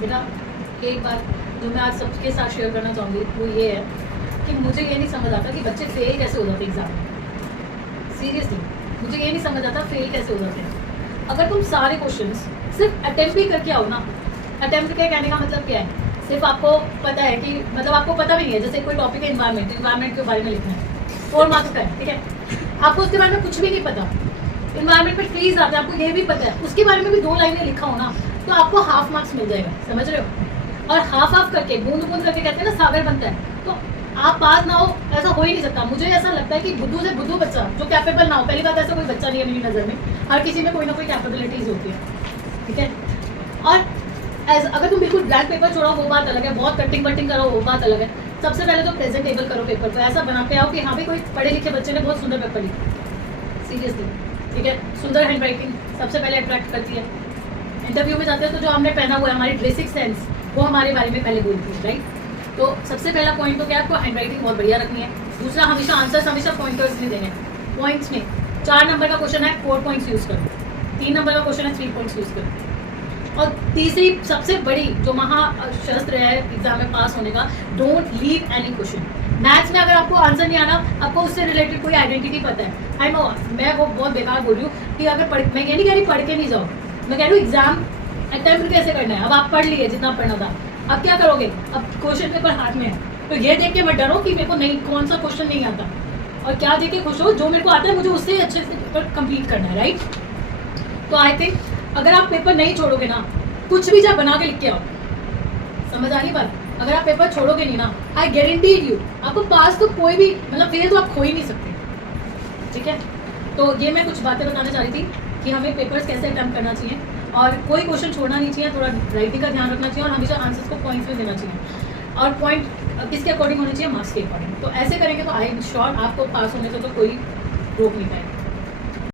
बेटा एक बात जो मैं आज सबके साथ शेयर करना चाहूँगी वो ये है कि मुझे ये नहीं समझ आता कि बच्चे फेल कैसे हो जाते एग्जाम में। सीरियसली मुझे ये नहीं समझ आता फेल कैसे हो जाते हैं। अगर तुम सारे क्वेश्चंस सिर्फ अटेम्प्ट भी करके आओ ना, अटेम्प्ट के कहने का मतलब क्या है, सिर्फ आपको पता है कि मतलब आपको पता भी नहीं है, जैसे कोई टॉपिक है इन्वायरमेंट के बारे में लिखना है 4 मार्क्स का है, ठीक है, आपको उसके बारे में कुछ भी नहीं पता, इन्वायरमेंट पे ट्रीज आते हैं आपको ये भी पता है, उसके बारे में भी 2 लाइनें लिखा हो ना तो आपको हाफ मार्क्स मिल जाएगा, समझ रहे हो। और हाफ हाफ करके बूंद बूंद करके कहते हैं ना सागर बनता है, तो आप पास ना हो ऐसा हो ही नहीं सकता। मुझे ऐसा लगता है कि बुद्धू से बुद्धू बच्चा जो कैपेबल ना हो, पहली बात ऐसा कोई बच्चा नहीं है मेरी नज़र में, हर किसी में कोई ना कोई कैपेबिलिटीज होती है, ठीक है। और अगर तुम बिल्कुल ब्लैंक पेपर छोड़ो वो बात अलग है, बहुत कटिंग वटिंग करो वो बात अलग है। सबसे पहले तो प्रेजेंटेबल करो पेपर को, ऐसा बना के आओ कि हाँ भी कोई पढ़े लिखे बच्चे ने बहुत सुंदर पेपर लिखा, सीरियसली, ठीक है। सुंदर हैंड राइटिंग सबसे पहले अट्रैक्ट करती है। इंटरव्यू में जाते हैं तो जो हमने पहना हुआ है, हमारी ड्रेसिंग सेंस वो हमारे बारे में पहले बोलती है, राइट। तो सबसे पहला पॉइंट तो क्या, आपको हैंड राइटिंग बहुत बढ़िया रखनी है। दूसरा, हमेशा आंसर्स हमेशा पॉइंटर्स नहीं देंगे, पॉइंट्स में 4 नंबर का क्वेश्चन है 4 पॉइंट्स यूज करो, 3 नंबर का क्वेश्चन है 3 पॉइंट्स यूज करो। और तीसरी सबसे बड़ी जो महाशस्त्र है एग्जाम में पास होने का, don't leave any question. Maths में अगर आपको आंसर नहीं आना, आपको उससे रिलेटेड कोई आइडेंटिटी पता है, आई नो मैं वो बहुत बेकार बोल रही हूँ कि अगर मैं ये नहीं कह रही पढ़ के नहीं जाओ, मैं कह रही हूँ एग्जाम अटेम्प्ट कैसे करना है। अब आप पढ़ लिए जितना पढ़ना था, अब क्या करोगे, अब क्वेश्चन पेपर हाथ में है, तो ये देख के मत डरो कि मेरे को नहीं कौन सा क्वेश्चन नहीं आता, और क्या देख के खुश हो जो मेरे को आता है मुझे उससे अच्छे से पेपर कंप्लीट करना है, राइट। तो आई थिंक अगर आप पेपर नहीं छोड़ोगे ना, कुछ भी चाहे बना के लिख के आओ, समझ आ रही बात। अगर आप पेपर छोड़ोगे नहीं ना, आई गारंटी यू आपको पास तो कोई भी मतलब फेल तो आप खो ही नहीं सकते, ठीक है। तो ये मैं कुछ बातें बताना चाह रही थी कि हमें पेपर्स कैसे अटेम्प्ट करना चाहिए और कोई क्वेश्चन छोड़ना नहीं चाहिए, थोड़ा राइटिंग का ध्यान रखना चाहिए और हमेशा आंसर्स को पॉइंट्स में देना चाहिए, और पॉइंट किसके अकॉर्डिंग होने चाहिए, मार्क्स के अकॉर्डिंग। तो ऐसे करेंगे तो आई एम श्योर आपको पास होने से तो कोई रोक नहीं पाएगा।